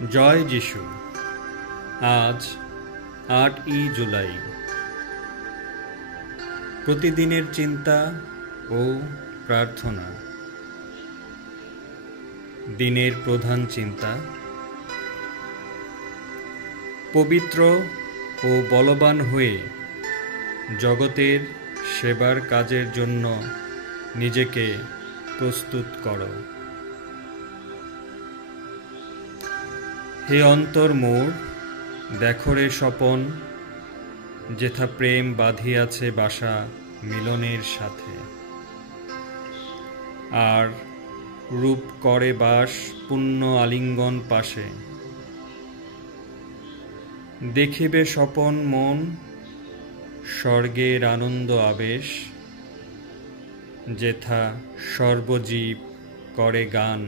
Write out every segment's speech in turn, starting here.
জয় যিশু। আজ ৮ই জুলাই। প্রতিদিনের চিন্তা ও প্রার্থনা। দিনের প্রধান চিন্তা: পবিত্র ও বলবান হয়ে জগতের সেবার কাজের জন্য নিজেকে প্রস্তুত করো। হে অন্তর মোর, দেখো রে স্বপন, যেথা প্রেম বাঁধিয়াছে বাসা মিলনের সাথে। আর রূপ করে বাস পুণ্য আলিঙ্গন পাশে। দেখিবে স্বপন মন স্বর্গের আনন্দ আবেশ, যেথা সর্বজীব করে গান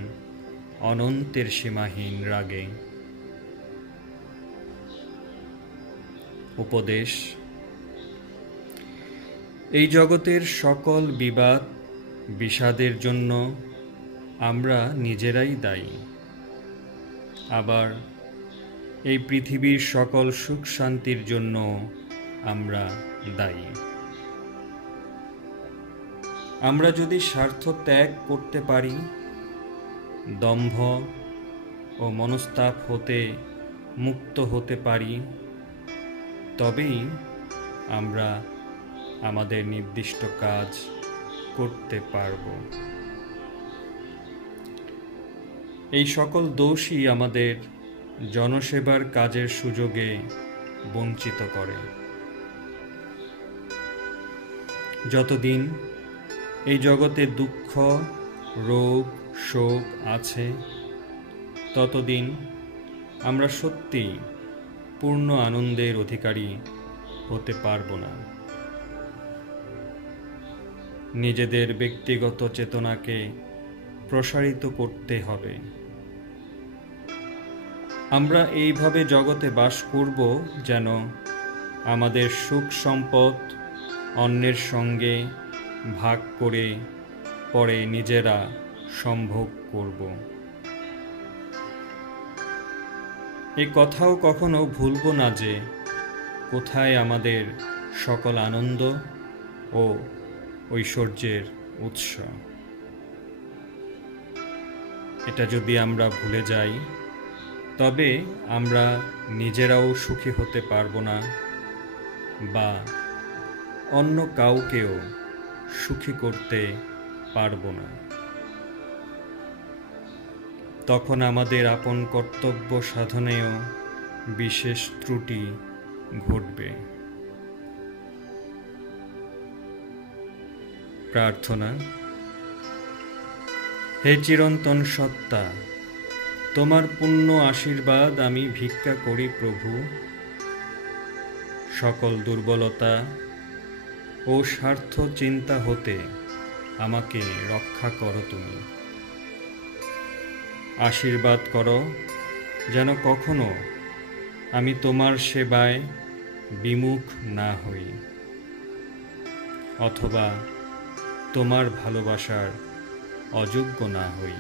অনন্তের সীমাহীন রাগে। উপদেশ: এই জগতের সকল বিবাদ বিষাদের জন্য আমরা নিজেরাই দায়ী। আবার এই পৃথিবীর সকল সুখ শান্তির জন্য আমরা দায়ী। আমরা যদি স্বার্থ ত্যাগ করতে পারি, দম্ভ ও মনস্তাপ হতে মুক্ত হতে পারি, তবেই আমরা আমাদের নির্দিষ্ট কাজ করতে পারব। এই সকল দোষই আমাদের জনসেবার কাজের সুযোগে বঞ্চিত করে। যতদিন এই জগতে দুঃখ, রোগ, শোক আছে, ততদিন আমরা সত্যিই পূর্ণ আনন্দের অধিকারী হতে পারব না। নিজেদের ব্যক্তিগত চেতনাকে প্রসারিত করতে হবে। আমরা এইভাবে জগতে বাস করব যেন আমাদের সুখ সম্পদ অন্যের সঙ্গে ভাগ করে পরে নিজেরা সম্ভোগ করব। এ কথাও কখনো ভুলব না যে কোথায় আমাদের সকল আনন্দ ও ঐশ্বর্যের উৎস। এটা যদি আমরা ভুলে যাই, তবে আমরা নিজেরাও সুখী হতে পারব না বা অন্য কাউকেও সুখী করতে পারব না। তখন আমাদের আপন কর্তব্য সাধনেও বিশেষ ত্রুটি ঘটবে। প্রার্থনা: হে চিরন্তন সত্তা, তোমার পূর্ণ আশীর্বাদ আমি ভিক্ষা করি প্রভু। সকল দুর্বলতা ও স্বার্থ চিন্তা হতে আমাকে রক্ষা করো তুমি। আশীর্বাদ করো যেন কখনো আমি তোমার সেবায় বিমুখ না হই, অথবা তোমার ভালোবাসার অযোগ্য না হই।